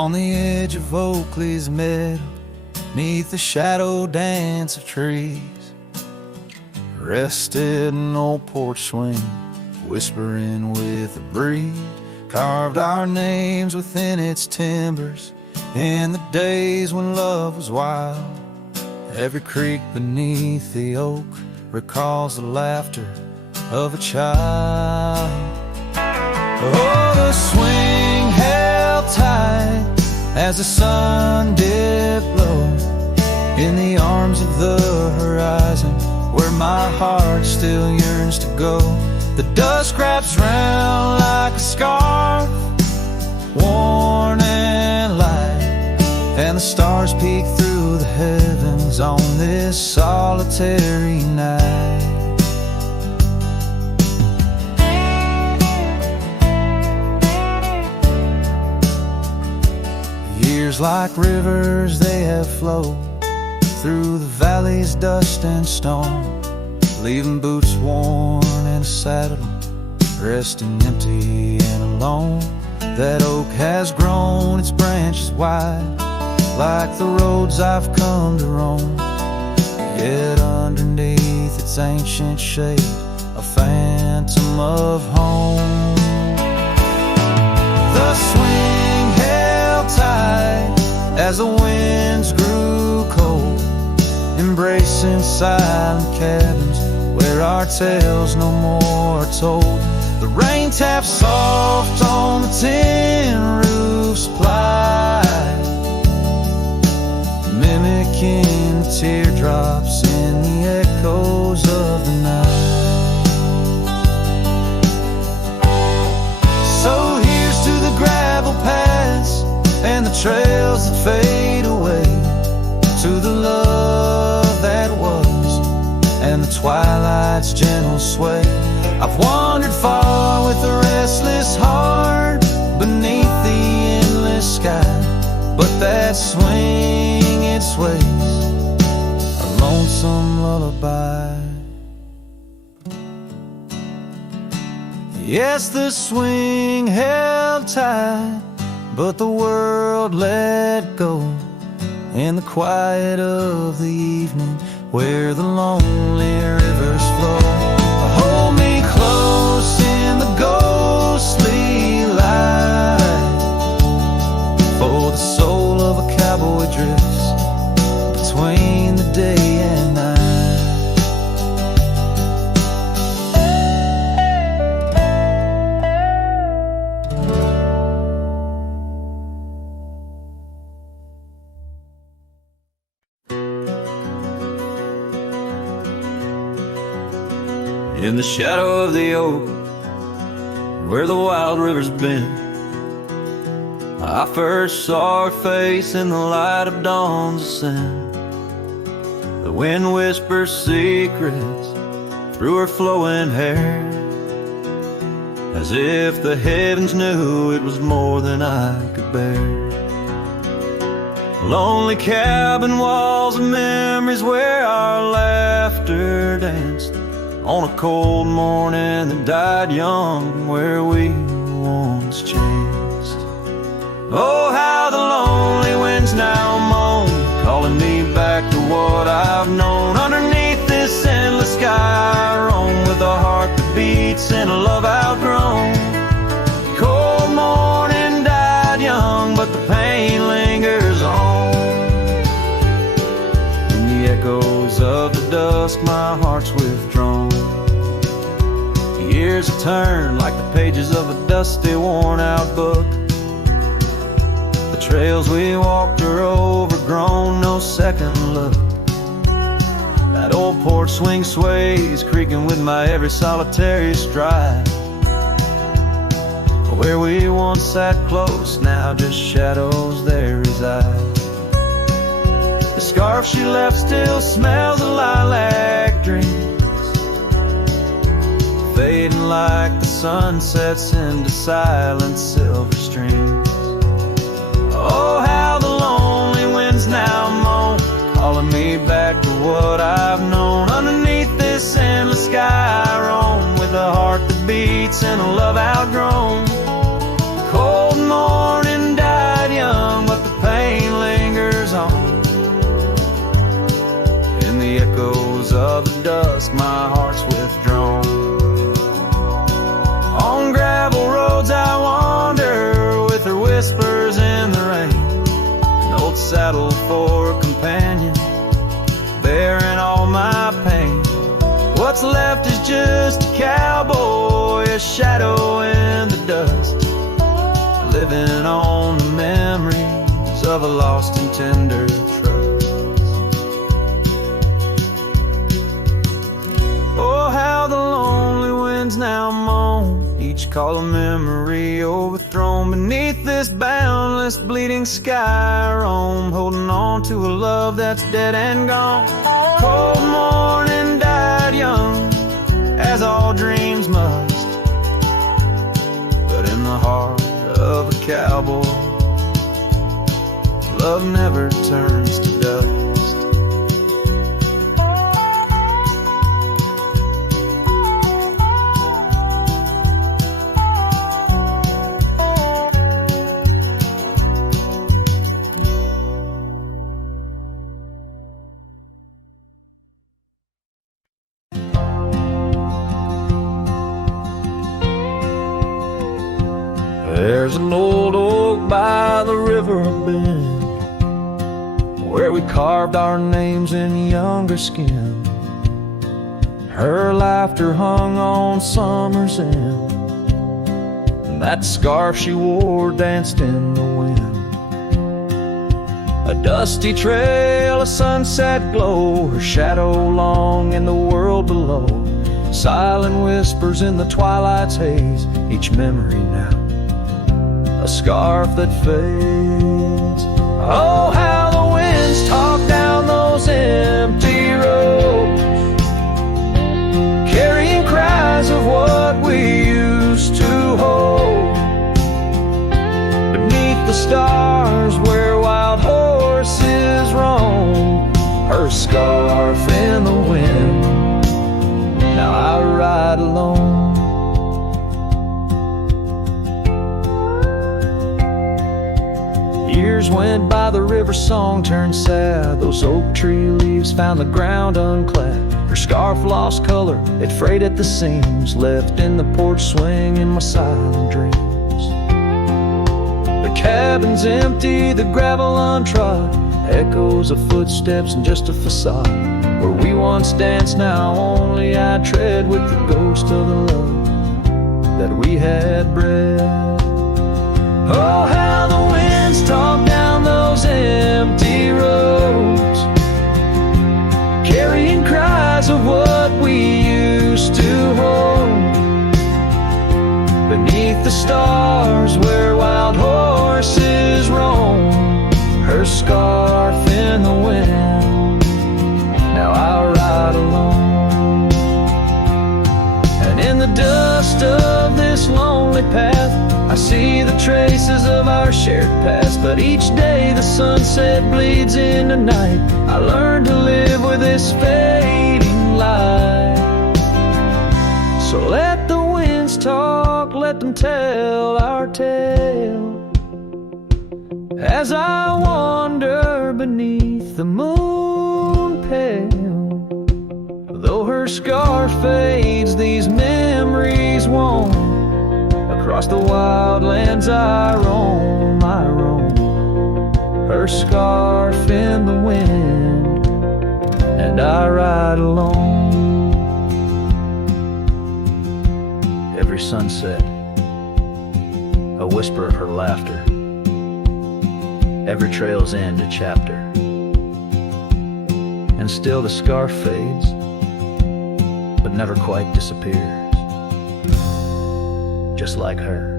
On the edge of Oakley's meadow, 'neath the shadow dance of trees, rested an old porch swing, whispering with the breeze. Carved our names within its timbers in the days when love was wild. Every creek beneath the oak recalls the laughter of a child. Oh, the swing held tight as the sun dipped low in the arms of the horizon, where my heart still yearns to go. The dust wraps round like a scarf, worn and light, and the stars peek through the heavens on this solitary night. Years like rivers they have flowed through the valley's dust and stone, leaving boots worn and a saddle, resting empty and alone. That oak has grown its branches wide, like the roads I've come to roam. Yet underneath its ancient shade, a phantom of home. The swing held tight as the winds grew cold, embracing silent cabins where our tales no more are told. The rain taps soft on the tin roof's plight, mimicking the teardrops in the echoes of the night. So here's to the gravel paths and the trails that fade away, to the love that was and the twilight's gentle sway. I've wandered far with a restless heart beneath the endless sky, but that swing it sways, a lonesome lullaby. Yes, the swing held tight, but the world let go in the quiet of the evening, where the lonely rivers flow. Hold me close in the ghostly light, for the soul of a cowboy drifts between the day and night. In the shadow of the oak, where the wild river's been, I first saw her face in the light of dawn's ascent. The wind whispers secrets through her flowing hair, as if the heavens knew it was more than I could bear. Lonely cabin walls of memories where our laughter danced on a cold morning that died young, where we once chanced. Oh, how the lonely winds now moan, calling me back to what I've known. Underneath this endless sky I roam, with a heart that beats and a love outgrown. Cold morning died young, but the pain lingers on. In the echoes of the dusk my heart's withdrawn. Years have turned like the pages of a dusty, worn-out book. The trails we walked are overgrown, no second look. That old porch swing sways, creaking with my every solitary stride. Where we once sat close, now just shadows there reside. The scarf she left still smells of lilac dreams, fading like the sun sets into silent silver streams. Oh, how the lonely winds now moan, calling me back to what I've known. Underneath this endless sky I roam, with a heart that beats and a love outgrown. Cold morning died young, dusk, my heart's withdrawn. On gravel roads I wander, with her whispers in the rain. An old saddle for a companion, bearing all my pain. What's left is just a cowboy, a shadow in the dust, living on the memories of a lost and tender trust. Oh, how the lonely winds now moan, each call a memory overthrown. Beneath this boundless bleeding sky I roam, holding on to a love that's dead and gone. Cold morning died young, as all dreams must, but in the heart of a cowboy, love never turns to dust. There's an old oak by the river bend, where we carved our names in younger skin. Her laughter hung on summer's end, and that scarf she wore danced in the wind. A dusty trail, a sunset glow, her shadow long in the world below. Silent whispers in the twilight's haze, each memory now a scarf that fades. Oh, how the winds talk down those empty roads, carrying cries of what we used to hold. Beneath the stars where wild horses roam, her scarf in the wind, now I ride alone. Years went by, the river song turned sad. Those oak tree leaves found the ground unclad. Her scarf lost color, it frayed at the seams, left in the porch swing in my silent dreams. The cabin's empty, the gravel untrod, echoes of footsteps and just a facade. Where we once danced, now only I tread, with the ghost of the love that we had bred. Oh, how the winds talk down those empty roads, carrying cries of what we used to hold. Beneath the stars where wild horses roam, her scarf in the wind, now I ride alone. And in the dust of this lonely path, I see the traces of our shared past. But each day the sunset bleeds into night, I learn to live with this fading light. So let the winds talk, let them tell our tale, as I wander beneath the moon pale. Though her scarf fades, these memories won't. Across the wild lands I roam, her scarf in the wind, and I ride alone. Every sunset, a whisper of her laughter, every trail's end a chapter, and still the scarf fades, but never quite disappears, just like her.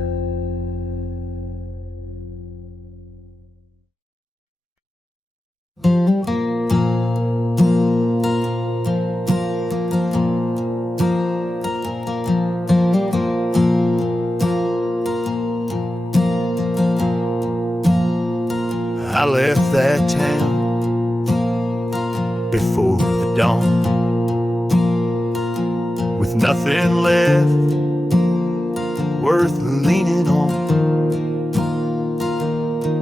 I left that town before the dawn, with nothing left worth leaning on.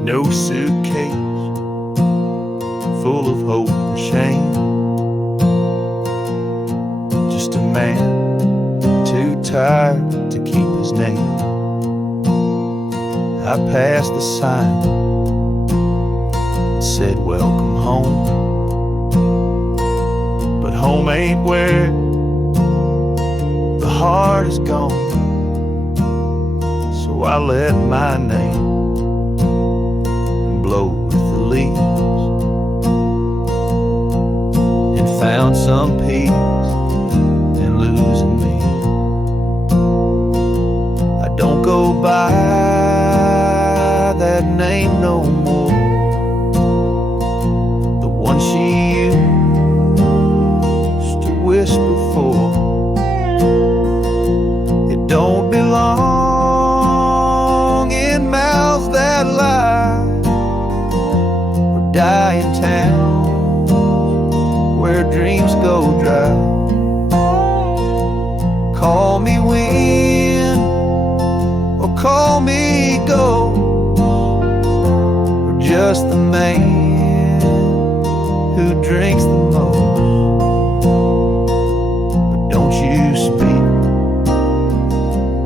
No suitcase full of hope and shame, man, too tired to keep his name. I passed the sign, said welcome home, but home ain't where the heart is gone. So I let my name blow with the leaves and found some peace in losing me. I don't go by that name no more, the one she used to whisper for. It don't belong in mouths that lie or die in town where dreams go dry. Call me wind or call me ghost, or just the man who drinks the most. But don't you speak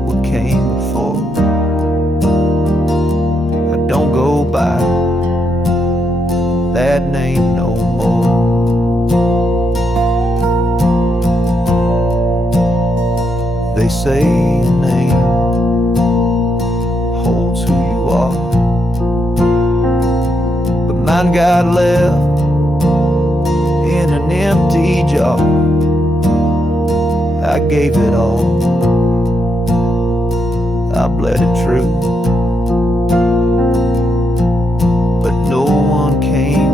what came before. I don't go by that name no more. They say a name holds who you are, but mine got left in an empty jar. I gave it all, I bled it true, but no one came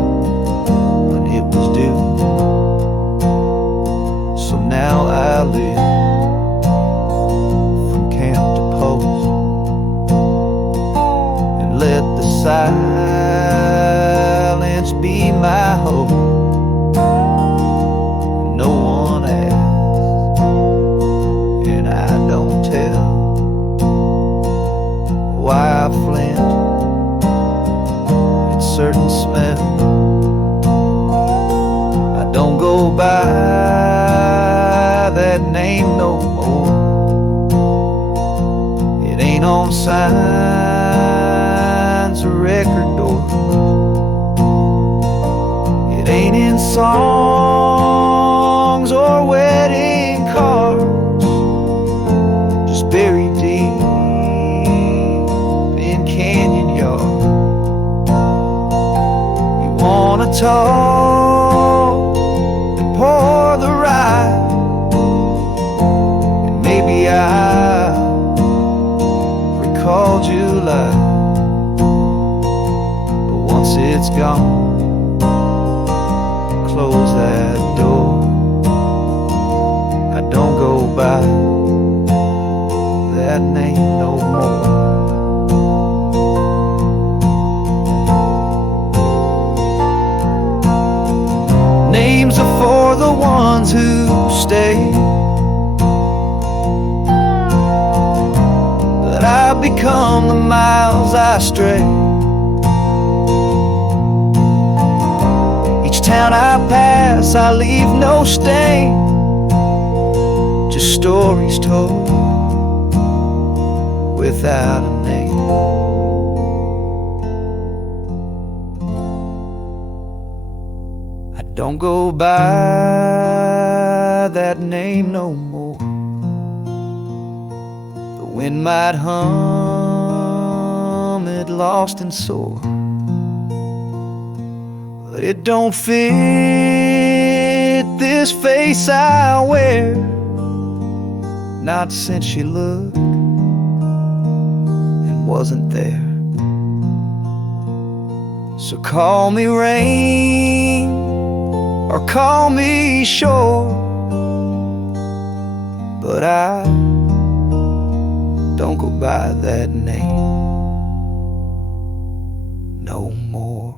when it was due. So now I live from camp to post and let the silence be my hope. No one asks and I don't tell why I flint at certain smells. I don't go by that name no more. It ain't on signs or record doors. It ain't in songs or wedding cards, just buried deep in canyon yards. You wanna talk and pour the ride, and maybe I recall July, but once it's gone, close that door. I don't go by that name no more. Names are for the ones who stay, but I've become the miles I stray. Each town I pass, I leave no stain, just stories told without a name. I don't go by that name no more. The wind might hum it lost and sore, but it don't fit this face I wear, not since she looked and wasn't there. So call me rain or call me shore, but I don't go by that name no more.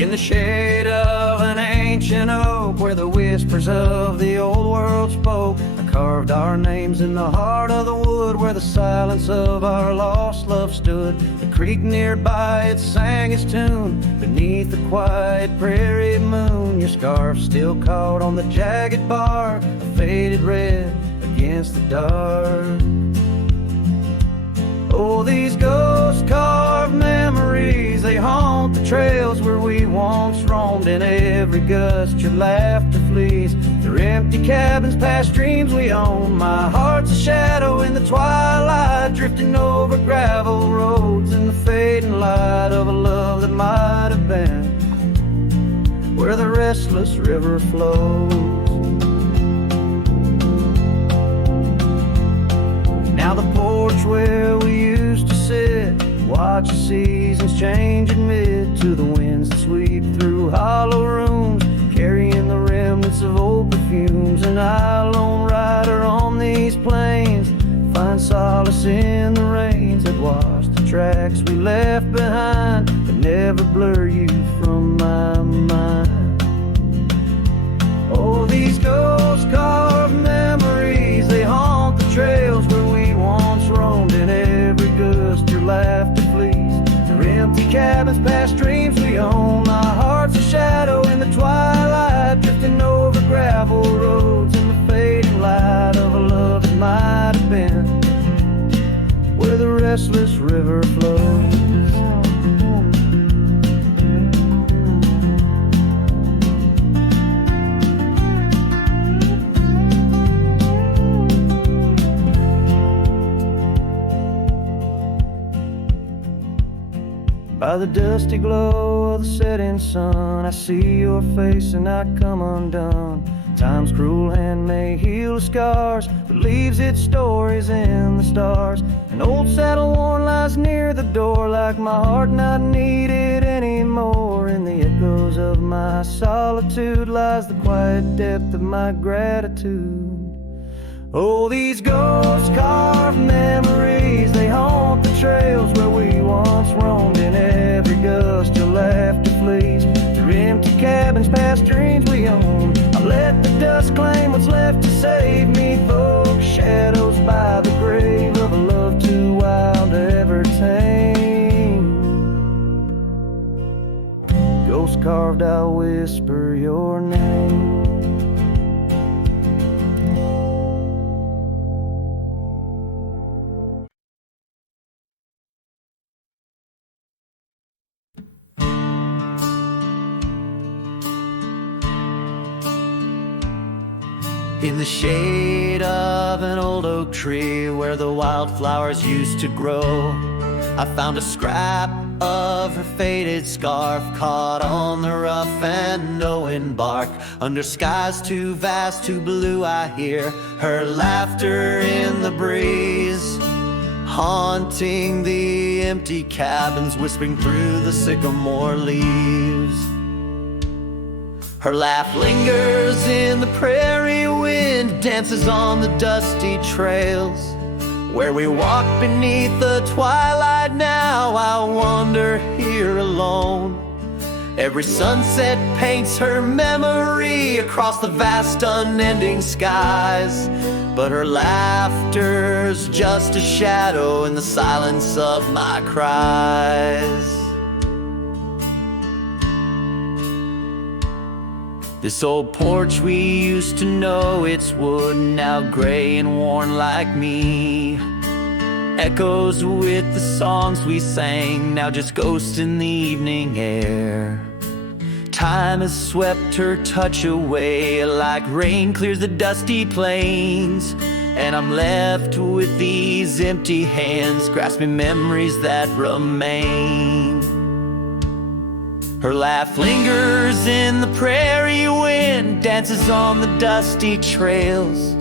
In the shade of an ancient oak, where the whispers of the old world spoke, I carved our names in the heart of the wood, where the silence of our lost love stood. The creek nearby, it sang its tune beneath the quiet prairie moon. Your scarf still caught on the jagged bark, a faded red against the dark. Oh, these ghost-carved memories, they haunt the trails where we once roamed. In every gust your laughter flees. They're empty cabins past dreams we own. My heart's a shadow in the twilight, drifting over gravel roads in the fading light of a love that might have been where the restless river flows. Now the porch where we used to sit, watch the seasons change amid to the winds that sweep through hollow rooms, carrying the remnants of old perfumes. And I, lone rider on these plains, find solace in the rains that wash the tracks we left behind, but never blur you from my mind. Oh, these ghost-carved memories, they haunt the trails where we once roamed. In every gust your laughter flees. They're empty cabins past dreams we own. My heart's a shadow in the twilight, drifting over gravel roads in the fading light of a love that might have been where the restless river flows. By the dusty glow of the setting sun, I see your face and I come undone. Time's cruel hand may heal the scars, but leaves its stories in the stars. An old saddle worn lies near the door, like my heart not needed anymore. In the echoes of my solitude lies the quiet depth of my gratitude. Oh, these ghost-carved memories, they haunt the trails where we once roamed. In every gust your laughter flees. Through empty cabins past dreams we own. I let the dust claim what's left to save me. Folks, shadows by the grave of a love too wild to ever tame. Ghost-carved, I'll whisper your name. In the shade of an old oak tree where the wildflowers used to grow, I found a scrap of her faded scarf caught on the rough and knowing bark. Under skies too vast, too blue, I hear her laughter in the breeze, haunting the empty cabins, whispering through the sycamore leaves. Her laugh lingers in the prairie wind, dances on the dusty trails where we walk beneath the twilight. Now I wander here alone. Every sunset paints her memory across the vast unending skies, but her laughter's just a shadow in the silence of my cries. This old porch we used to know, it's wood now gray and worn like me, echoes with the songs we sang, now just ghosts in the evening air. Time has swept her touch away like rain clears the dusty plains, and I'm left with these empty hands grasping memories that remain. Her laugh lingers in the prairie wind, dances on the dusty trails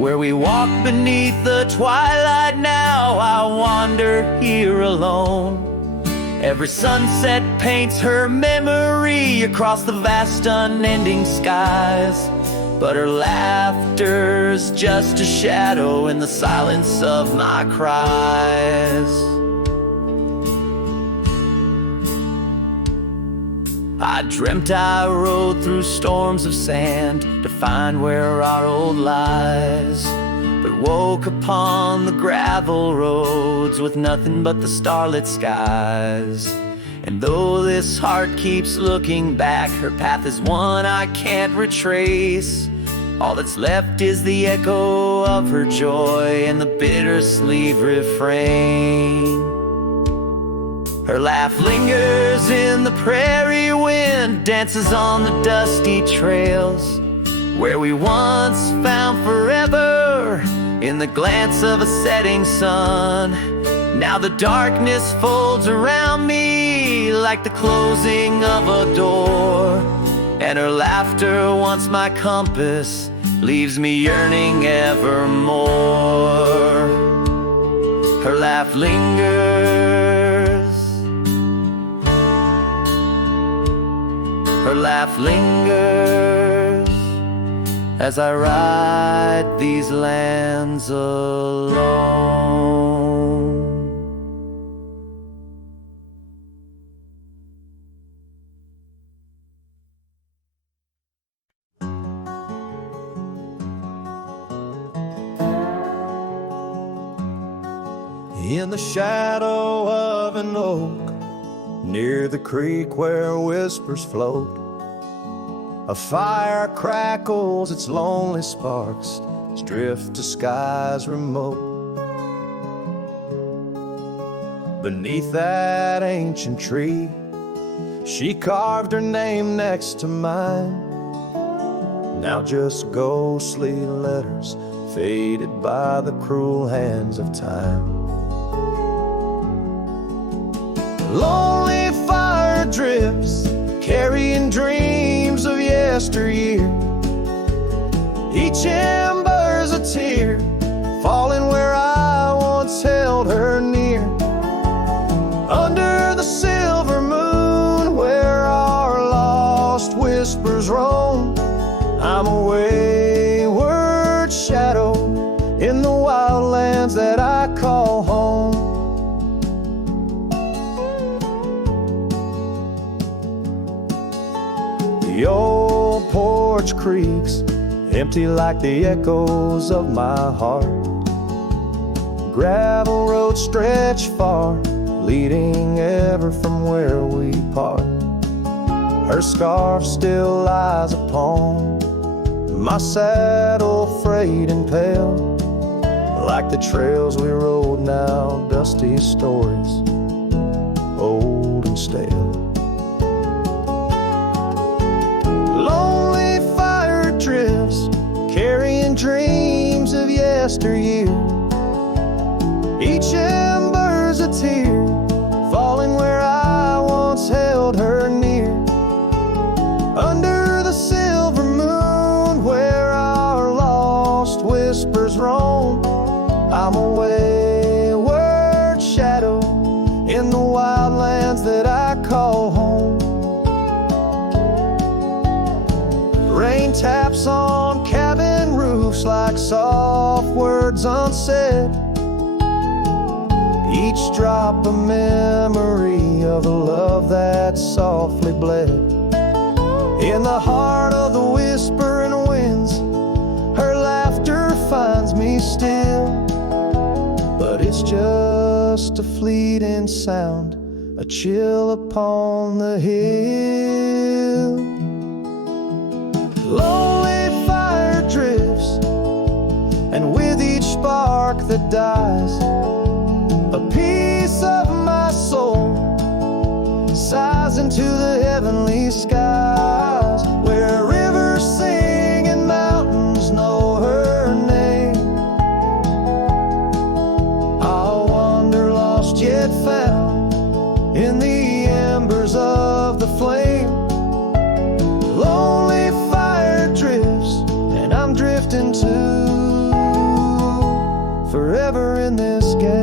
where we walk beneath the twilight. Now I wander here alone. Every sunset paints her memory across the vast unending skies, but her laughter's just a shadow in the silence of my cries. I dreamt I rode through storms of sand to find where our old lies, but woke upon the gravel roads with nothing but the starlit skies. And though this heart keeps looking back, her path is one I can't retrace. All that's left is the echo of her joy and the bittersweet refrain. Her laugh lingers in the prairie wind, dances on the dusty trails where we once found forever in the glance of a setting sun. Now the darkness folds around me like the closing of a door, and her laughter, once my compass, leaves me yearning evermore. Her laugh lingers, her laugh lingers as I ride these lands alone. In the shadow of an oak, near the creek where whispers float, a fire crackles its lonely sparks as drift to skies remote. Beneath that ancient tree, she carved her name next to mine. Now just ghostly letters faded by the cruel hands of time. Lonely fire drifts, carrying dreams of yesteryear. Each ember's a tear, falling where I once held her near. Under the silver moon, where our lost whispers roam, I'm a wayward shadow in the wildlands that I call home. The old porch creaks, empty like the echoes of my heart. Gravel roads stretch far, leading ever from where we part. Her scarf still lies upon my saddle, frayed and pale, like the trails we rode now, dusty stories, old and stale. Lonely fire drifts, carrying dreams of yesteryear. Each ember's a tear, falling where I once held her near. Under the silver moon, where our lost whispers roam, I'm a wayward shadow in the wildlands that I call home. Rain taps on cabin roofs like soft words unsaid, each drop a memory of a love that softly bled. In the heart of the whispering winds, her laughter finds me still, but it's just a fleeting sound, a chill upon the hill. Lonely fire drifts, and with each spark that dies, a piece of my soul sighs into the heavenly skies, where rivers sing and mountains know her name. I'll wander lost yet found in the embers of the flame. Lonely fire drifts, and I'm drifting too, forever in this game.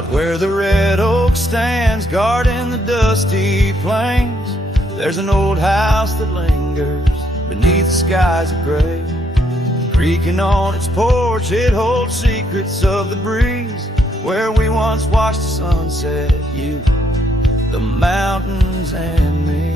Out where the red oak stands guarding the dusty plains, there's an old house that lingers beneath the skies of gray. Creaking on its porch, it holds secrets of the breeze, where we once watched the sunset, you, the mountains, and me.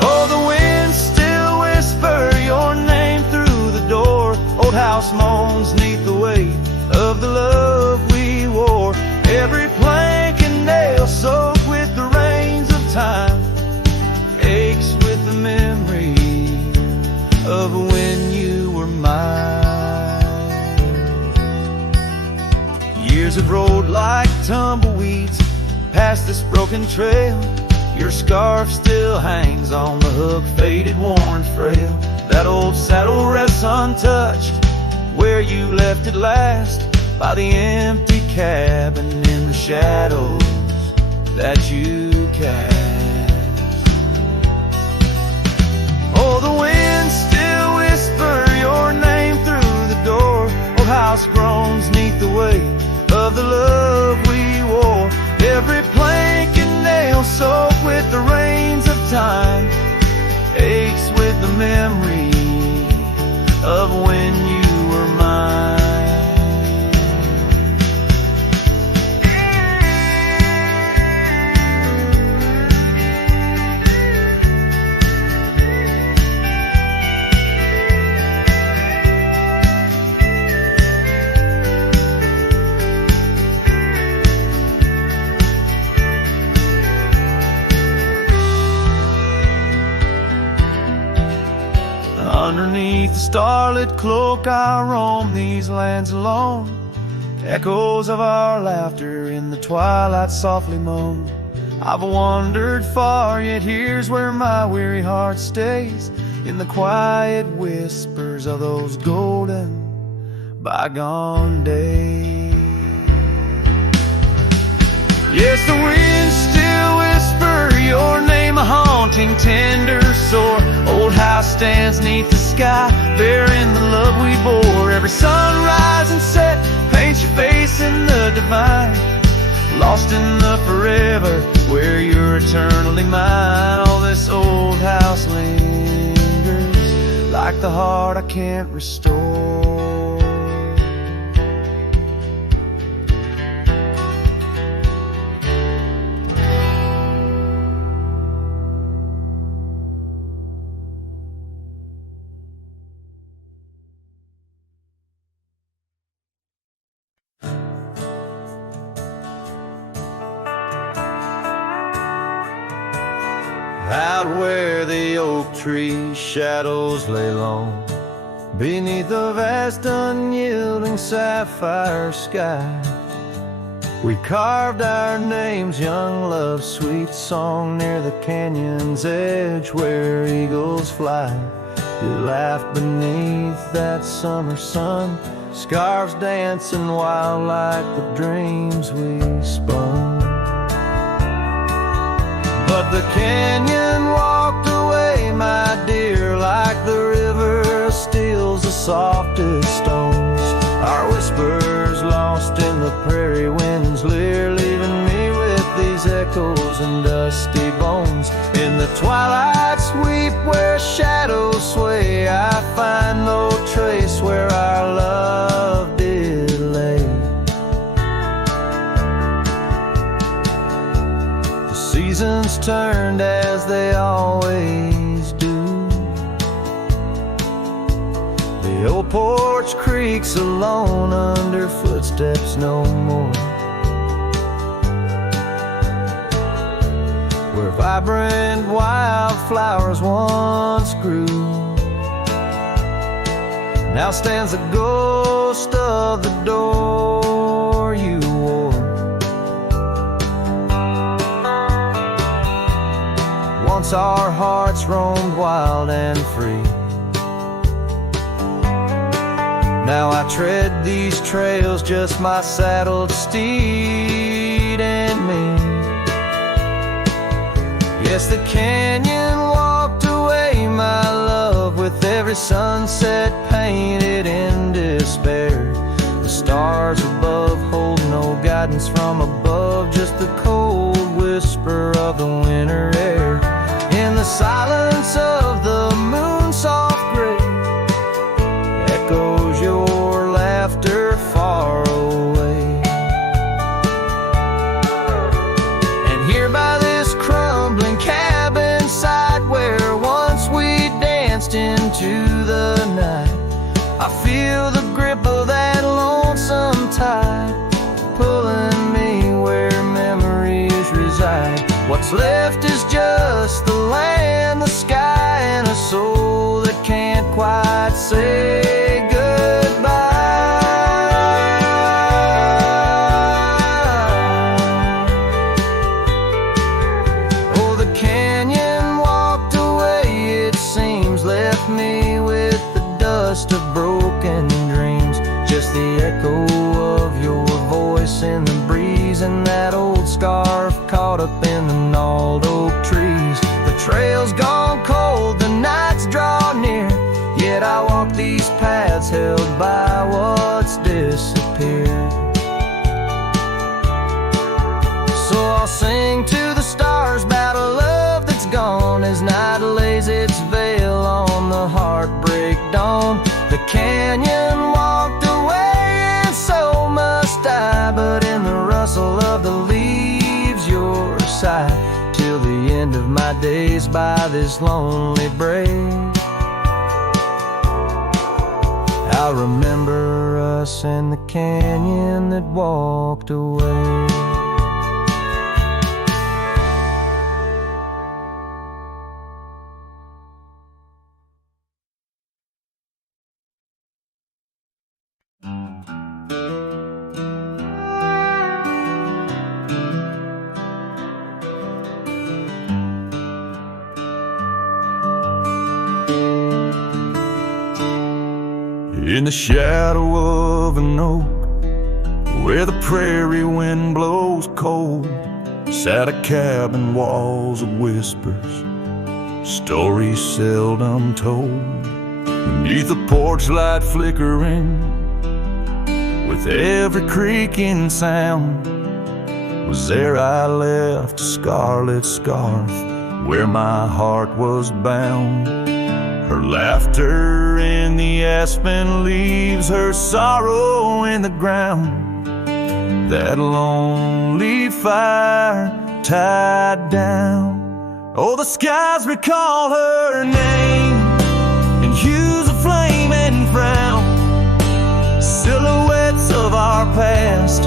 Oh, the winds still whisper your name through the door. Old house moans neath the weight of the love we wore. Every plank and nail soaked with the rains of time aches with the memory of when you were mine. Years have rolled like tumbleweeds past this broken trail. Your scarf still hangs on the hook, faded, worn, frail. That old saddle rests untouched where you left it last, by the empty cabin in the shadows that you cast. Oh, the winds still whisper your name through the door. Old house groans neath the weight of the love we wore. Every plank and nail soaked with the rains of time aches with the memory of when you were mine. Underneath the starlit cloak I roam these lands alone. Echoes of our laughter in the twilight softly moan. I've wandered far, yet here's where my weary heart stays, in the quiet whispers of those golden bygone days. Yes, the winds still whisper your name, a haunting, tender, sore. Old house stands neath the sky, bearing the love we bore. Every sunrise and set paints your face in the divine, lost in the forever where you're eternally mine. Oh, this old house lingers like the heart I can't restore. Out where the oak tree shadows lay long, beneath the vast unyielding sapphire sky, we carved our names, young love's sweet song, near the canyon's edge where eagles fly. You laughed beneath that summer sun, scarves dancing wild like the dreams we spun. But the canyon walked away, my dear, like the river steals the softest stones. Our whispers lost in the prairie winds leer, leaving me with these echoes and dusty bones. In the twilight sweep where shadows sway, I find no trace where our love did lay. Seasons turned as they always do. The old porch creaks alone under footsteps no more, where vibrant wildflowers once grew. Now stands the ghost of the door you wore. Once our hearts roamed wild and free. Now I tread these trails, just my saddled steed and me. Yes, the canyon walked away, my love, with every sunset painted in despair. The stars above hold no guidance from above, just the cold whisper of the winter air. In the silence of the moon's soft gray, echoes your laughter far away. And here by this crumbling cabin site where once we danced into the night, I feel the grip of that lonesome tide pulling me where memories reside. What's left is just the land, the sky, and a soul that can't quite say goodbye. Oh, the canyon walked away, it seems, left me with the dust of broken dreams, just the echo of your voice in the breeze, and that old scarf caught up in the gnarled oak trees. The trail's gone cold, the nights draw near, yet I walk these paths held by what's disappeared. So I'll sing to the stars about a love that's gone as night lays its veil on the heartbreak dawn. The canyon walked away and so must I, but in the rustle of the leaves your sight, till the end of my days by this lonely break. I'll remember us in the canyon that walked away. In the shadow of an oak, where the prairie wind blows cold, sat a cabin, walls of whispers, stories seldom told. Beneath the porch light flickering, with every creaking sound, was there I left a scarlet scarf where my heart was bound. Her laughter in the aspen leaves, her sorrow in the ground, that lonely fire tied down. Oh, the skies recall her name in hues of flame and frown, silhouettes of our past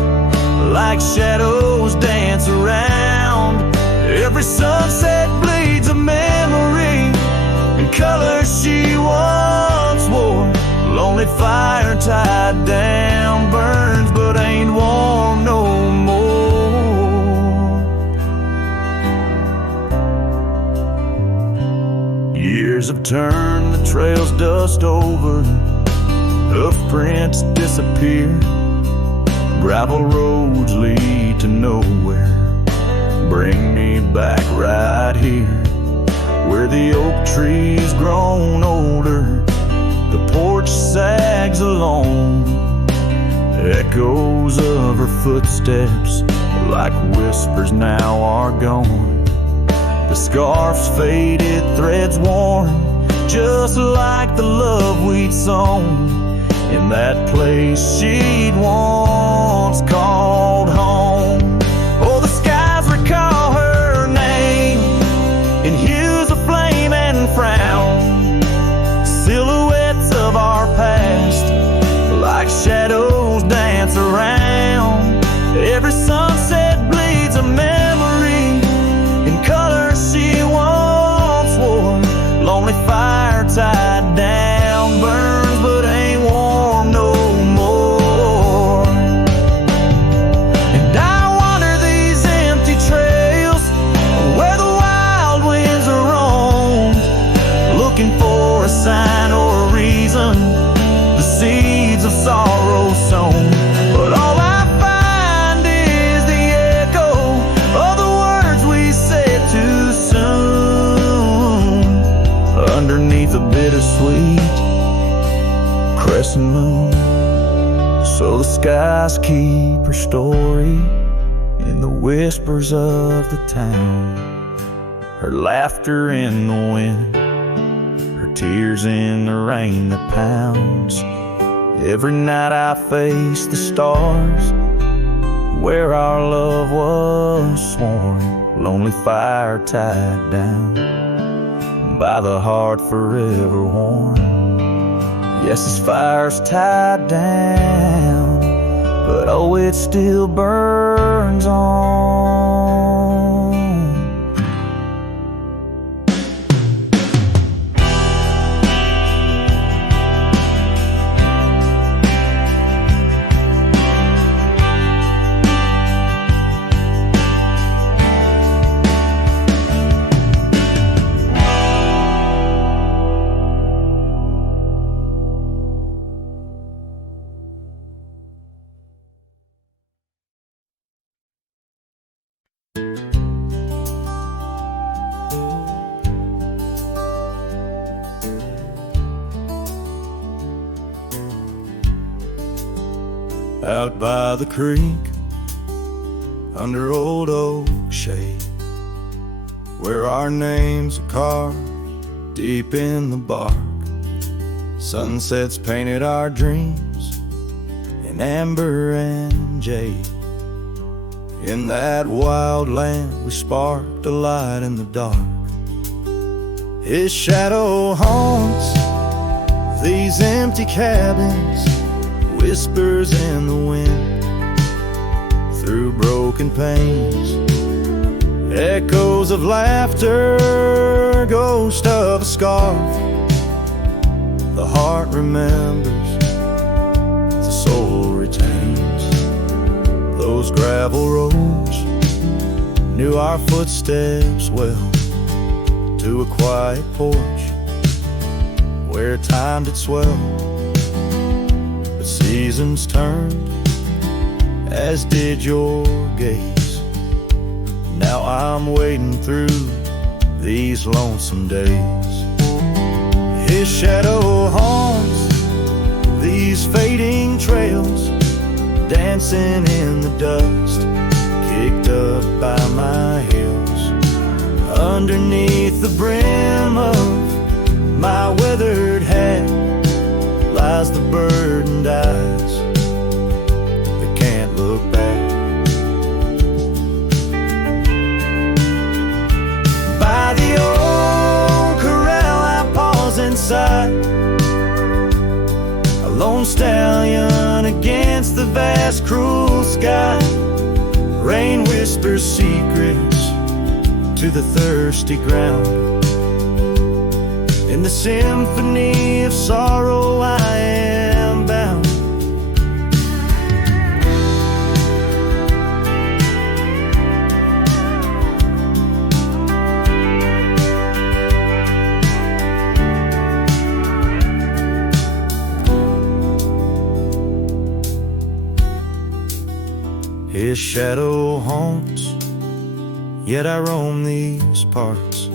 like shadows dance around. Every sunset bleeds a memory in colors she once wore. Lonely fire tied down, burns but ain't warm no more. Years have turned the trail's dust over, hoof prints disappear, gravel roads lead to nowhere. Bring me back right here, where the oak tree's grown older, the porch sags along. Echoes of her footsteps, like whispers, now are gone. The scarf's faded, threads worn, just like the love we'd sown in that place she'd once called home. Oh, the skies recall her name in hues of flame and frown, silhouettes of our past like shadows dance around. Every sunset bleeds a memory in colors she once wore. Lonely fire tied down, burns but ain't warm no more. And I wander these empty trails where the wild winds are roamed, looking for a sign or a reason, the seeds of sorrow sown. But all I find is the echo of the words we said too soon, underneath a bittersweet crescent moon. So the skies keep her story in the whispers of the town, her laughter in the wind, her tears in the rain that pounds. Every night I face the stars where our love was sworn, lonely fire tied down by the heart forever worn. Yes, this fire's tied down, but oh, it still burns on. Out by the creek, under old oak shade, where our names are carved deep in the bark. Sunsets painted our dreams in amber and jade. In that wild land we sparked a light in the dark. His shadow haunts these empty cabins, whispers in the wind, through broken panes, echoes of laughter, ghost of a scarf. The heart remembers, the soul retains. Those gravel roads knew our footsteps well, to a quiet porch where time did swell. Seasons turned, as did your gaze. Now I'm wading through these lonesome days. His shadow haunts these fading trails, dancing in the dust, kicked up by my heels. Underneath the brim of my weathered hat lies the burdened eyes that can't look back. By the old corral I pause inside, a lone stallion against the vast cruel sky. Rain whispers secrets to the thirsty ground. In the symphony of sorrow I am bound. His shadow haunts, yet I roam these parts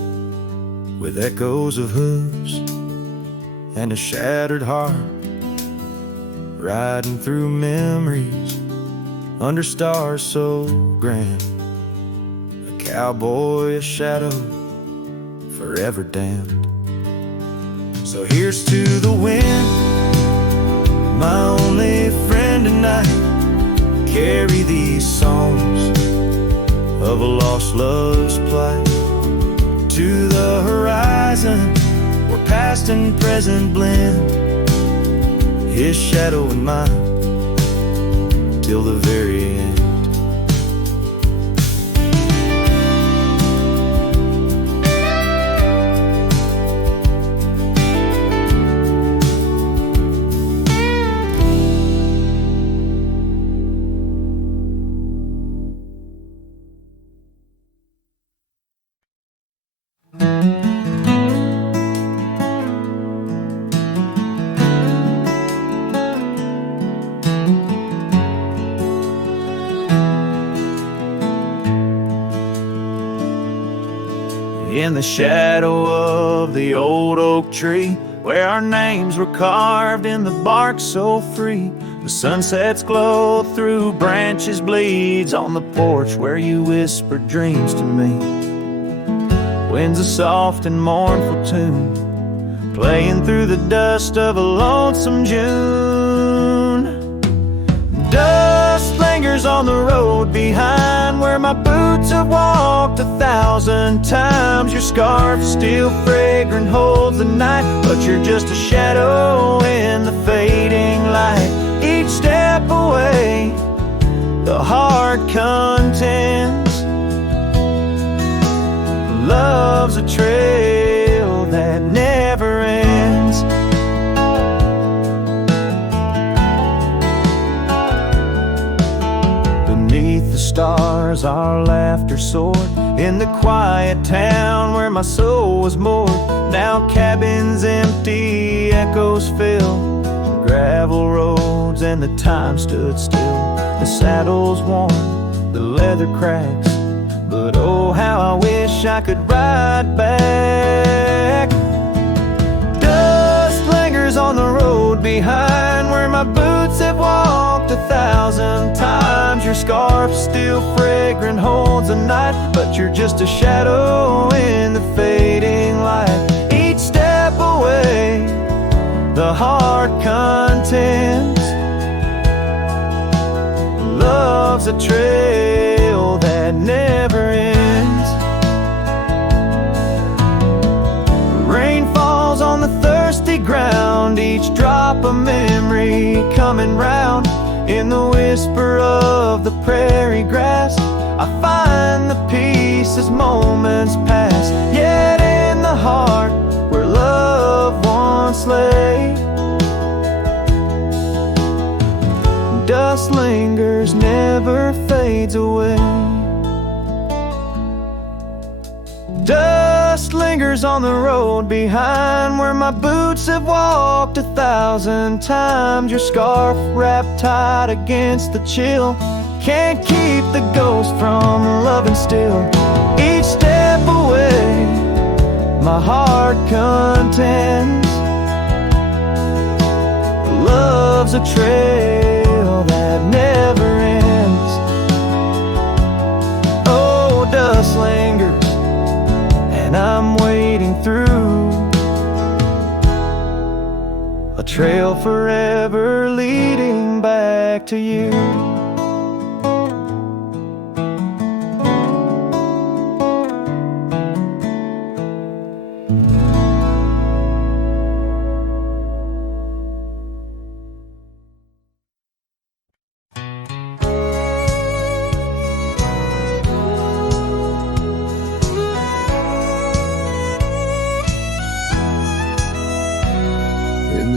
with echoes of hooves and a shattered heart, riding through memories under stars so grand. A cowboy, a shadow, forever damned. So here's to the wind, my only friend tonight. Carry these songs of a lost love's plight to the horizon, where past and present blend. His shadow and mine, till the very end. In the shadow of the old oak tree, where our names were carved in the bark so free. The sunset's glow through branches bleeds on the porch where you whispered dreams to me. Wind's a soft and mournful tune, playing through the dust of a lonesome June. Dust lingers on the road behind where my boots have walked 1,000 times. Your scarf still fragrant holds the night, but you're just a shadow in the fading light. Each step away, the heart contends. Love's a trail that never ends. Beneath the stars our laughter soared, in the quiet town where my soul was moored. Now cabins empty, echoes fill gravel roads, and the time stood still. The saddle's worn, the leather cracks, but oh how I wish I could ride back. Dust lingers on the road behind where my boots have walked 1,000 times. Your scarf still fragrant holds the night, but you're just a shadow in the fading light. Each step away, the heart contends. Love's a trail that never ends. Rain falls on the thirsty ground, each drop a memory coming round. In the whisper of the prairie grass, I find the peace as moments pass. Yet in the heart where love once lay, dust lingers, never fades away. Dust lingers on the road behind where my boots have walked 1,000 times. Your scarf wrapped tight against the chill can't keep the ghost from loving still. Each step away, my heart contends. Love's a trail that never ends. Oh, dust lingers, and I'm wading through a trail forever leading back to you.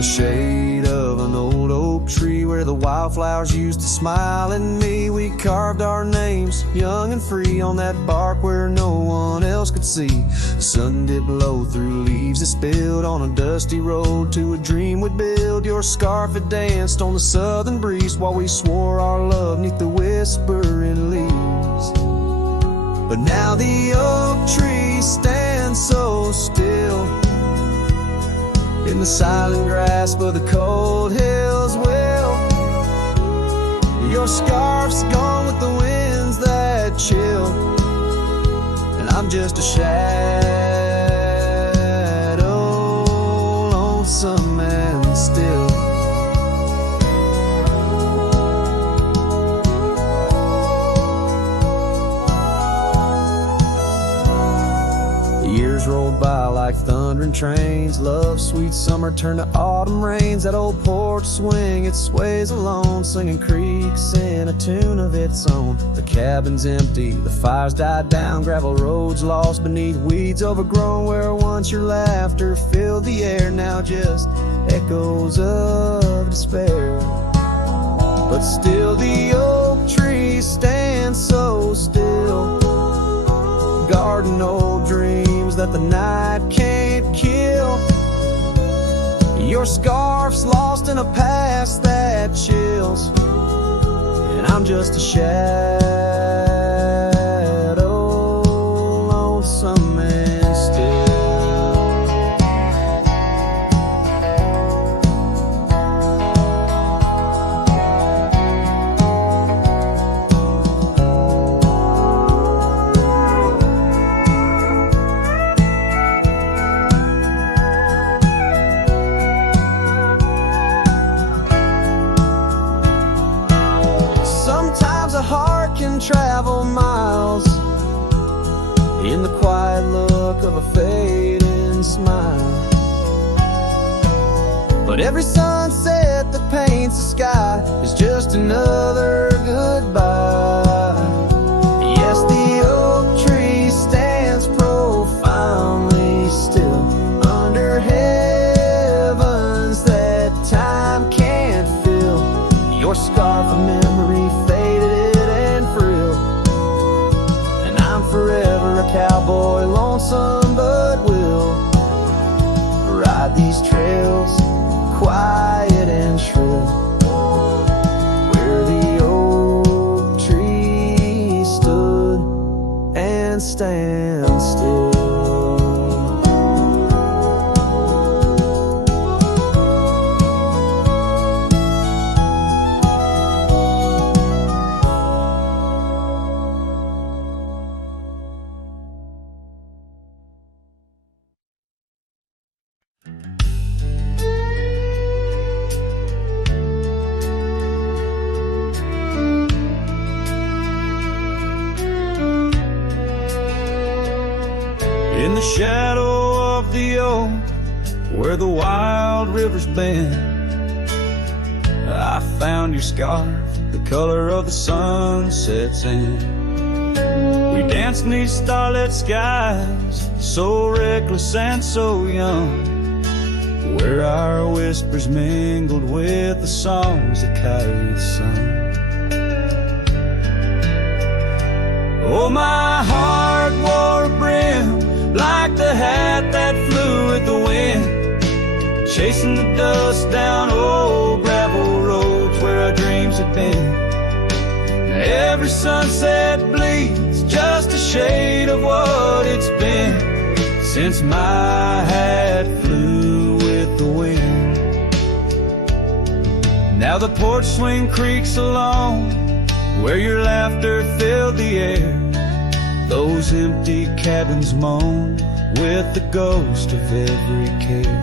Shade of an old oak tree where the wildflowers used to smile at me, we carved our names young and free on that bark where no one else could see. The sun dipped low through leaves that spilled on a dusty road to a dream we'd build. Your scarf had danced on the southern breeze while we swore our love neath the whispering leaves. But now the oak tree stands so still in the silent grasp of the cold hills. Well, your scarf's gone with the winds that chill, and I'm just a shadow, lonesome and still. Years rolled by like thundering trains. Love's sweet summer turned to autumn rains. That old porch swing, it sways alone, singing creeks in a tune of its own. The cabin's empty, the fire's died down, gravel roads lost beneath weeds overgrown. Where once your laughter filled the air, now just echoes of despair. But still the oak tree stands so still, guarding old dreams that the night can't kill. Your scarf's lost in a past that chills, and I'm just a shadow, lonesome and still. in the quiet look of a fading smile. But every sunset that paints the sky is just another goodbye. Yes, the oak tree stands profoundly still under heavens that time can't fill. Your scarf of memory faded and frilled, and I'm forever a cowboy, lonesome but will ride these trails quiet and shrill, where the oak tree stood and stands still. In the shadow of the oak, where the wild rivers bend, I found your scarf, the color of the sunset's end. We danced 'neath starlit skies, so reckless and so young, where our whispers mingled with the songs the kites sung. Oh, my heart wore a brim like the hat that flew with the wind, chasing the dust down old gravel roads where our dreams had been. Now every sunset bleeds just a shade of what it's been since my hat flew with the wind. Now the porch swing creaks along where your laughter filled the air. Those empty cabins moan with the ghost of every care.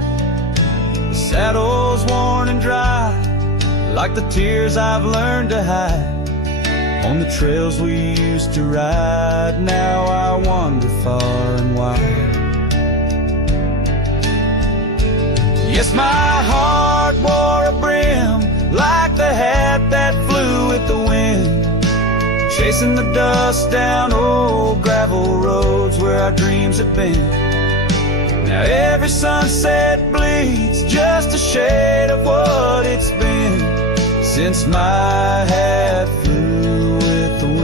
The saddle's worn and dry, like the tears I've learned to hide. On the trails we used to ride, now I wander far and wide. Yes, my heart wore a brim like the hat that flew with the wind, chasing the dust down old gravel roads where our dreams have been. Now every sunset bleeds just a shade of what it's been since my hat flew with the wind.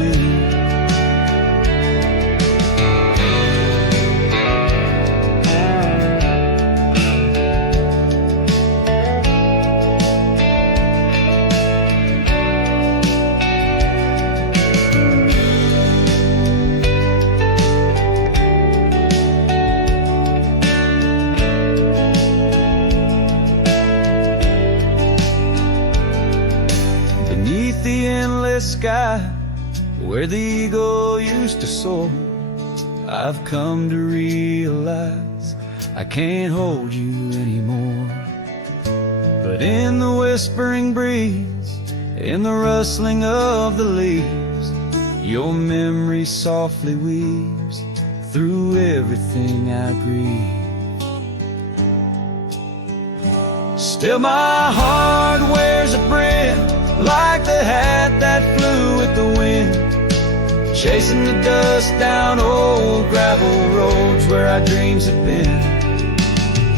Sky where the eagle used to soar, I've come to realize I can't hold you anymore. But in the whispering breeze, in the rustling of the leaves, your memory softly weaves through everything I breathe. Still my heart wears a brim like the hat that flew with the wind, chasing the dust down old gravel roads where our dreams have been.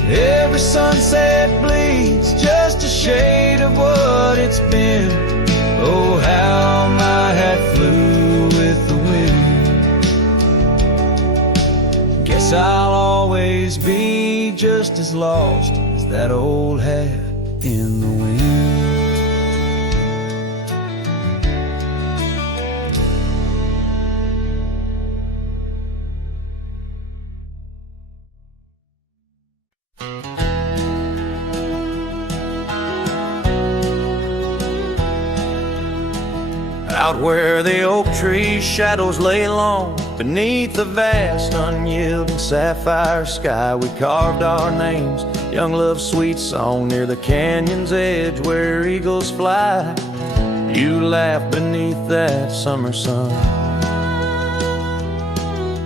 Every sunset bleeds just a shade of what it's been. Oh, how my hat flew with the wind. Guess I'll always be just as lost as that old hat in the wind. Out where the oak tree shadows lay long, beneath the vast unyielding sapphire sky, we carved our names, young love's sweet song, near the canyon's edge where eagles fly. You laughed beneath that summer sun.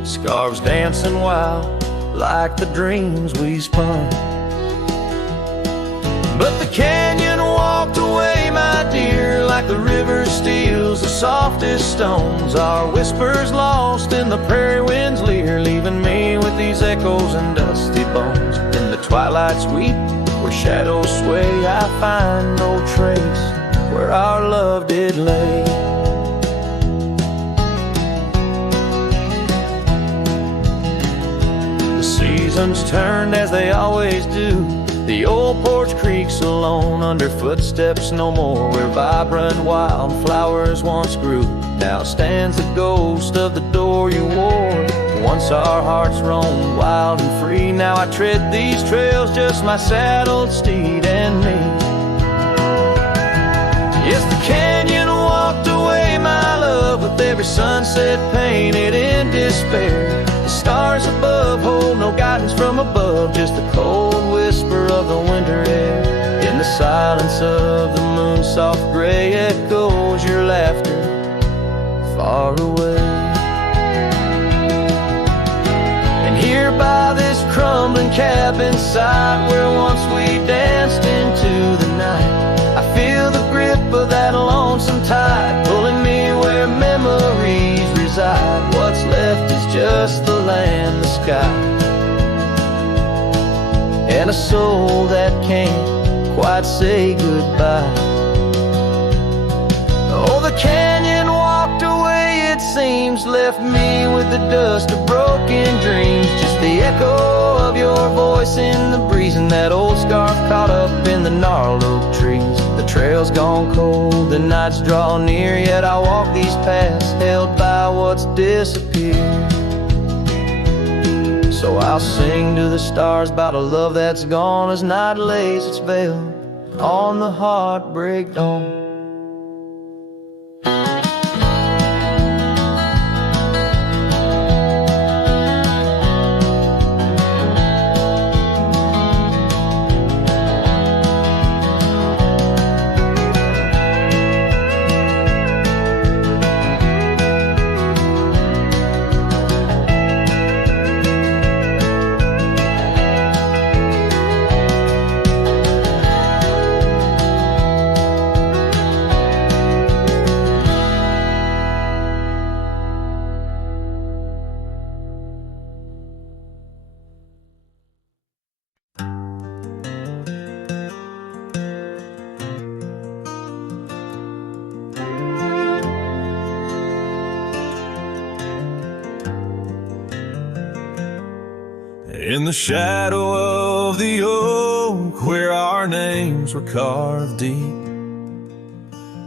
Scarves dancing wild like the dreams we spun. But the canyon walked away, my dear, like the river steals the softest stones. Our whispers lost in the prairie wind's leer, leaving me with these echoes and dusty bones. In the twilight sweep, where shadows sway, I find no trace where our love did lay. The seasons turned as they always do. The old porch creaks alone under footsteps no more, where vibrant wildflowers once grew. Now stands the ghost of the door you wore. Once our hearts roamed wild and free. Now I tread these trails, just my saddled steed and me. Yes, the canyon walked away, my love, with every sunset painted in despair. The stars above hold no guidance from above, just the cold whisper of the winter air. In the silence of the moon's soft gray echoes your laughter far away. And here by this crumbling cabin site, where once we danced into the night, I feel the grip of that lonesome tide, pulling me where memories reside. What's left is just the land, the sky, and a soul that can't quite say goodbye. Oh, the canyon walked away, it seems, left me with the dust of broken dreams. Just the echo of your voice in the breeze, and that old scarf caught up in the gnarled oak trees. The trail's gone cold, the nights draw near, yet I walk these paths held by what's disappeared. So I'll sing to the stars about a love that's gone, as night lays its veil on the heartbreak dawn. In the shadow of the oak, where our names were carved deep,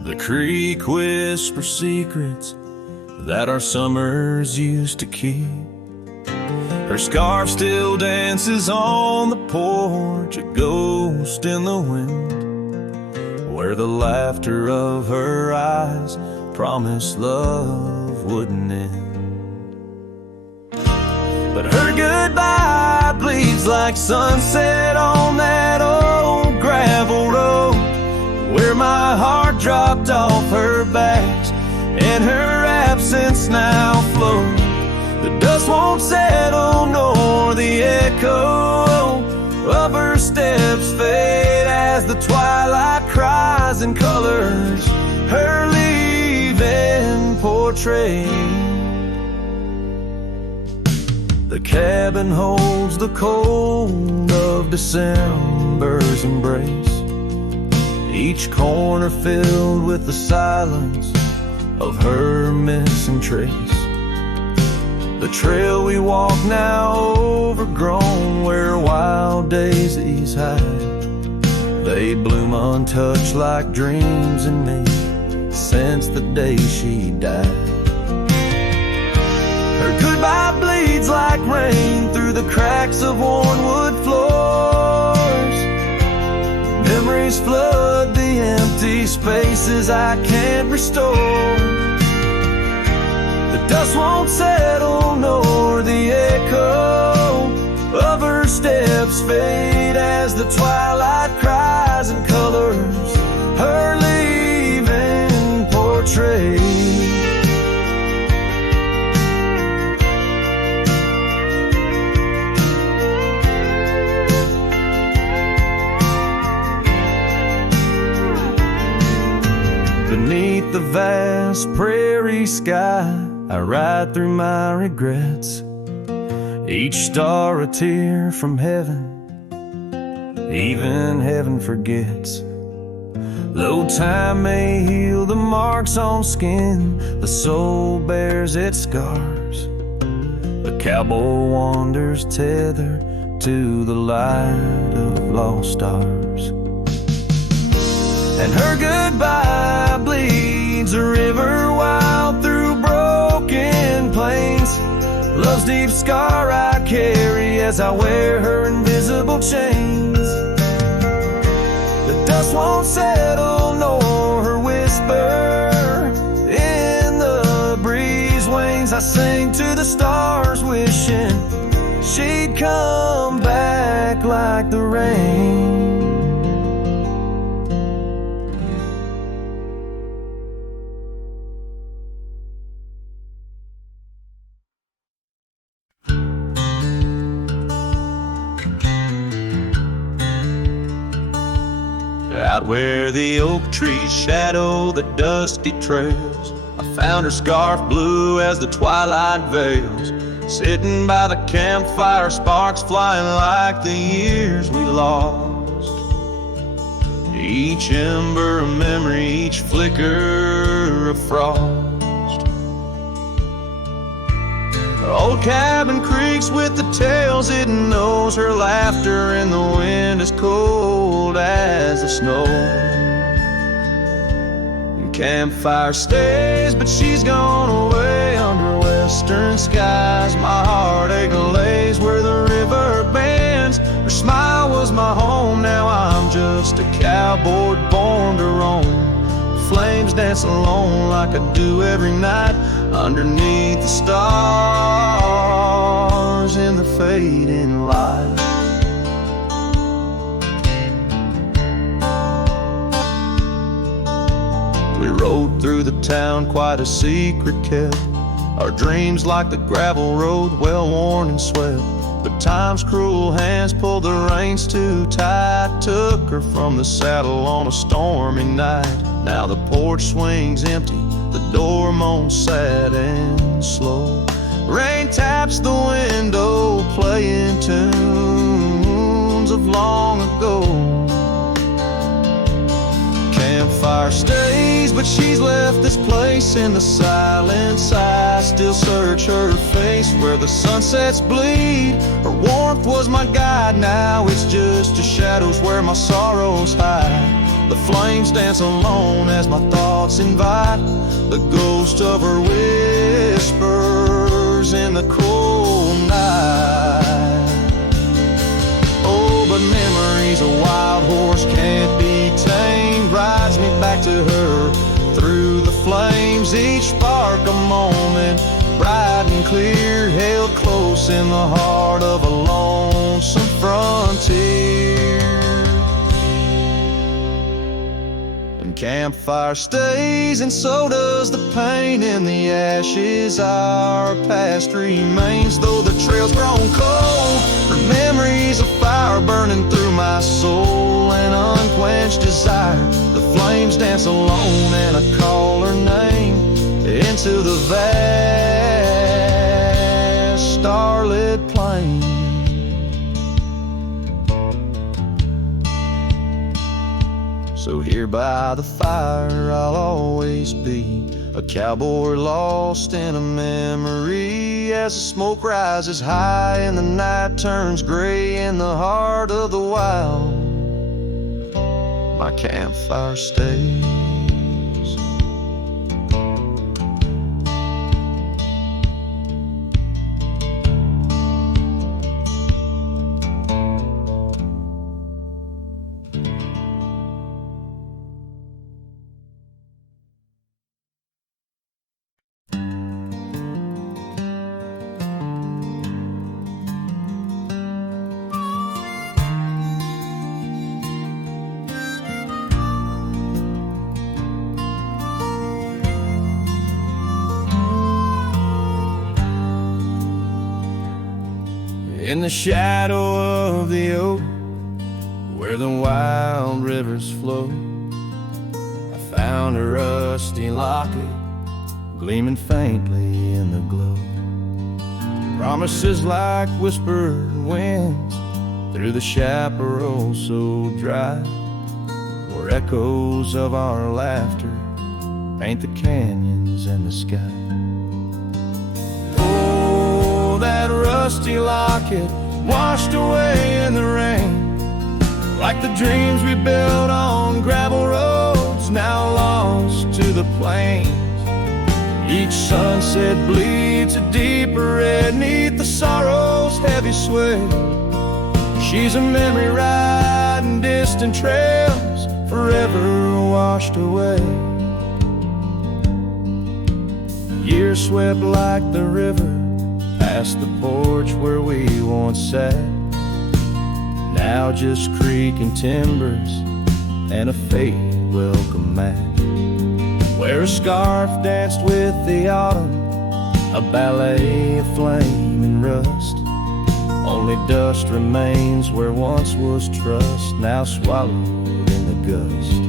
the creek whispers secrets that our summers used to keep. Her scarf still dances on the porch, a ghost in the wind, where the laughter of her eyes promised love wouldn't end. But her goodbye bleeds like sunset on that old gravel road, where my heart dropped off her back and her absence now flows. The dust won't settle, nor the echo of her steps fade, as the twilight cries and colors her leaving portray. The cabin holds the cold of December's embrace, each corner filled with the silence of her missing trace. The trail we walk now overgrown, where wild daisies hide, they bloom untouched like dreams in me since the day she died. Her goodbye bleeds like rain through the cracks of worn wood floors. Memories flood the empty spaces I can't restore. The dust won't settle, nor the echo of her steps fade, as the twilight cries and colors her leaving portray. Beneath the vast prairie sky, I ride through my regrets. Each star a tear from heaven, even heaven forgets. Though time may heal the marks on skin, the soul bears its scars. The cowboy wanders tethered to the light of lost stars. And her goodbye bleeds a river wild through broken plains. Love's deep scar I carry as I wear her invisible chains. The dust won't settle nor her whisper in the breeze wings. I sing to the stars wishing she'd come back like the rain. Out where the oak trees shadow the dusty trails, I found her scarf blue as the twilight veils. Sitting by the campfire, sparks flying like the years we lost. Each ember a memory, each flicker a frost. Her old cabin creaks with the tales it knows. Her laughter in the wind is cold as the snow. And campfire stays, but she's gone away under western skies. My heartache lays where the river bends. Her smile was my home, now I'm just a cowboy born to roam. Flames dance alone like I do every night underneath the stars in the fading light. We rode through the town, quite a secret kept. Our dreams like the gravel road, well worn and swept. But time's cruel hands pulled the reins too tight, took her from the saddle on a stormy night. Now the porch swings empty, the door moans sad and slow. Rain taps the window, playing tunes of long ago. Campfire stays, but she's left this place in the silence. I still search her face where the sunsets bleed. Her warmth was my guide, now it's just the shadows where my sorrows hide. The flames dance alone as my thoughts invite the ghost of her whispers in the cold night. Oh, but memories a wild horse can't be tamed, rides me back to her through the flames. Each spark a moment, bright and clear, held close in the heart of a lonesome frontier. Campfire stays, and so does the pain in the ashes. Our past remains, though the trail's grown cold. Her memories of fire burning through my soul, an unquenched desire. The flames dance alone, and I call her name into the vast starlit plain. So here by the fire I'll always be, a cowboy lost in a memory. As the smoke rises high and the night turns gray in the heart of the wild, my campfire stays. In the shadow of the oak, where the wild rivers flow, I found found a rusty locket gleaming faintly in the glow. Promises like whispered winds through the chaparral so dry, where echoes of our laughter paint the canyons and the sky. Oh, that rusty locket washed away in the rain, like the dreams we built on gravel roads now lost to the plains. Each sunset bleeds a deeper red neath the sorrow's heavy sway. She's a memory riding distant trails, forever washed away. Years swept like the river past the porch where we once sat, now just creaking timbers and a faded welcome mat, where a scarf danced with the autumn, a ballet of flame and rust. Only dust remains where once was trust, now swallowed in the gust.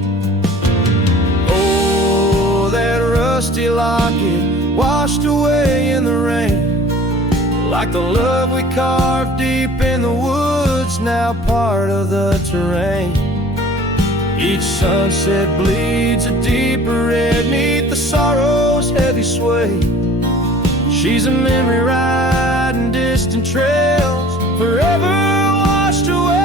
Oh, that rusty locket washed away in the rain, like the love we carved deep in the woods, now part of the terrain. Each sunset bleeds a deeper red neath the sorrow's heavy sway. She's a memory riding distant trails, forever washed away.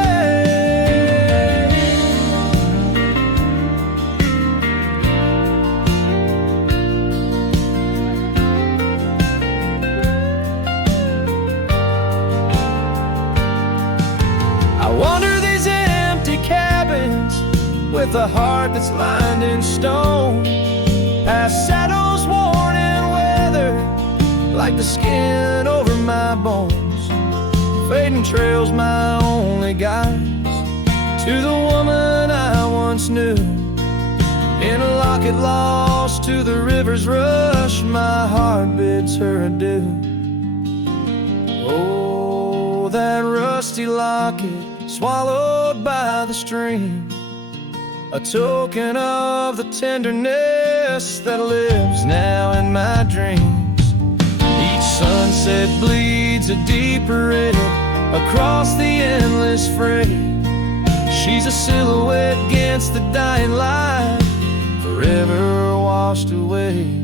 I wander these empty cabins with a heart that's lined in stone, past shadows worn and weathered like the skin over my bones. Fading trails my only guides to the woman I once knew. In a locket lost to the river's rush, my heart bids her adieu. Oh, that rusty locket swallowed by the stream, a token of the tenderness that lives now in my dreams. Each sunset bleeds a deeper red across the endless fray. She's a silhouette against the dying light, forever washed away.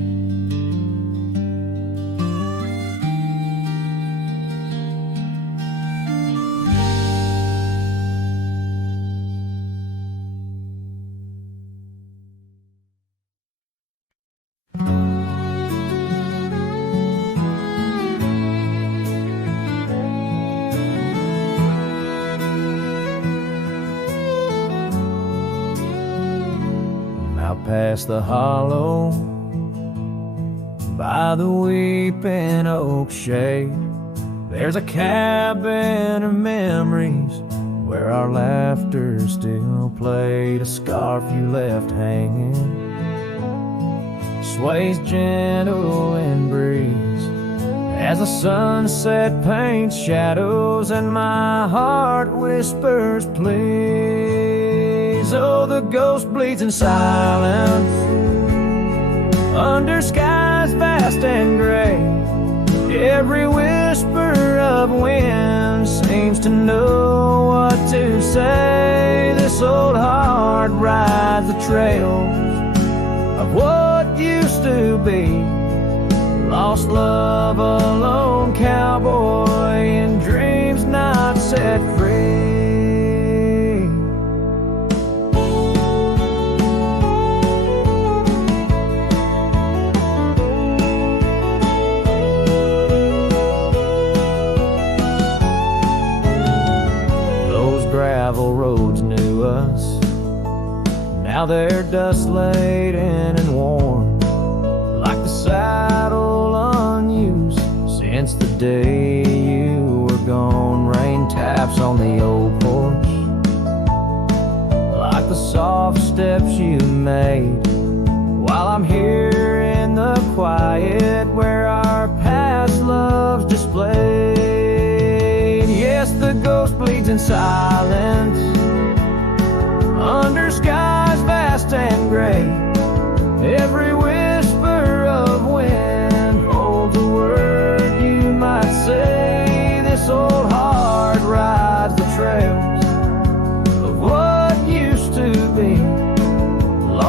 Past the hollow by the weeping oak shade, there's a cabin of memories where our laughter still played. A scarf you left hanging sways gentle in breeze as the sunset paints shadows and my heart whispers please. Oh, the ghost bleeds in silence under skies vast and gray. Every whisper of wind seems to know what to say. This old heart rides the trails of what used to be. Lost love, a lone cowboy in dreams not set free. Gravel roads knew us, now they're dust laden and worn, like the saddle unused since the day you were gone. Rain taps on the old porch like the soft steps you made, while I'm here in the quiet where our past loves displayed. Yes, the ghost bleeds in silence under skies vast and gray.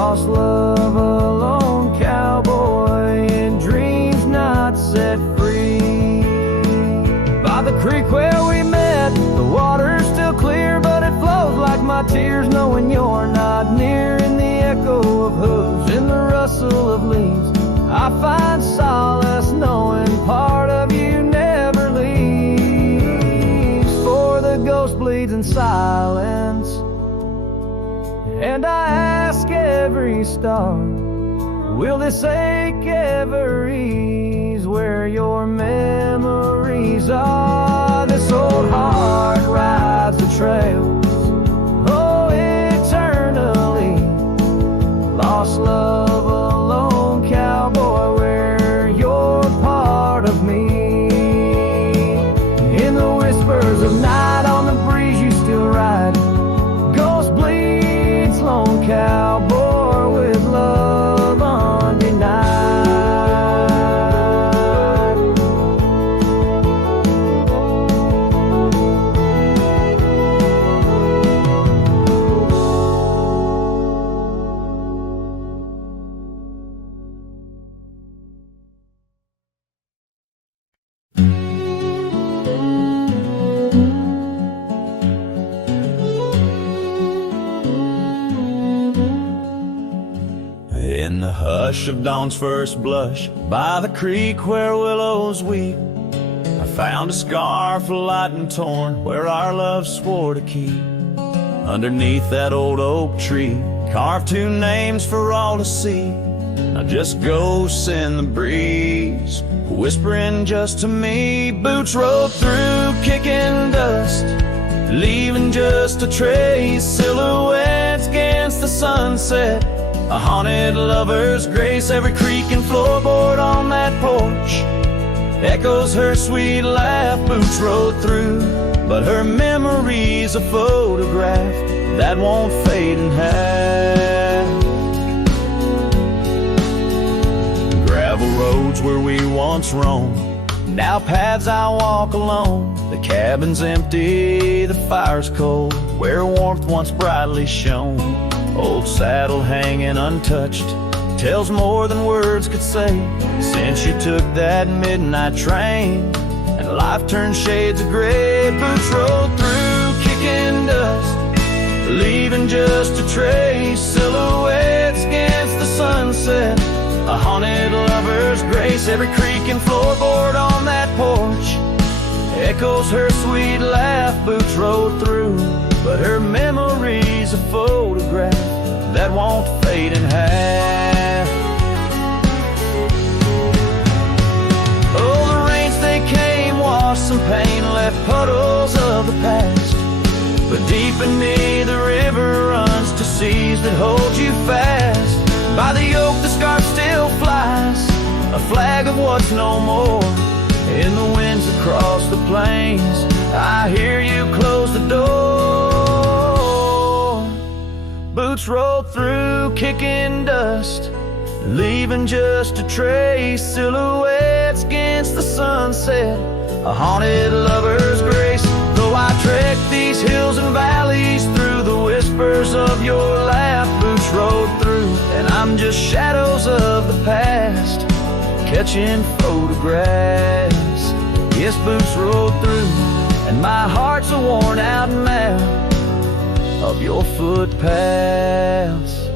lost love, a lone cowboy, and dreams not set free. By the creek where we met, the water's still clear, but it flows like my tears, knowing you're not near. In the echo of hooves, in the rustle of leaves, I find solace knowing part of you never leaves. For the ghost bleeds in silence, and I ask every star, will this ache ever ease where your memories are? This old heart rides the trails, oh, eternally. Lost love, a lone cowboy, where you're part of me. In the whispers of night, on the breeze you still ride. Ghost bleeds, lone cowboy, with love undenied. In the hush of dawn's first blush, by the creek where willows weep, I found a scar light torn where our love swore to keep. Underneath that old oak tree, carved two names for all to see. Now just ghosts in the breeze, whispering just to me. Boots rolled through, kicking dust, leaving just a trace. Silhouettes against the sunset, a haunted lover's grace. Every creak and floorboard on that porch echoes her sweet laugh. Boots rode through, but her memory's a photograph that won't fade in half. Gravel roads where we once roamed, now paths I walk alone. The cabin's empty, the fire's cold, where warmth once brightly shone. Old saddle hanging untouched tells more than words could say. Since you took that midnight train and life turned shades of gray. Boots rolled through, kicking dust, leaving just a trace. Silhouettes against the sunset, a haunted lover's grace. Every creak and floorboard on that porch echoes her sweet laugh. Boots rolled through, but her memory's a photograph that won't fade in half. Oh, the rains they came, washed some pain, left puddles of the past. But deep beneath the river runs to seas that hold you fast. By the oak the scarf still flies, a flag of what's no more. In the winds across the plains, I hear you close the door. Boots rolled through, kicking dust, leaving just a trace. Silhouettes against the sunset, a haunted lover's grace. Though I trek these hills and valleys through the whispers of your laugh, boots rode through, and I'm just shadows of the past, catching photographs. Yes, boots rolled through, and my heart's a worn out map of your footpaths.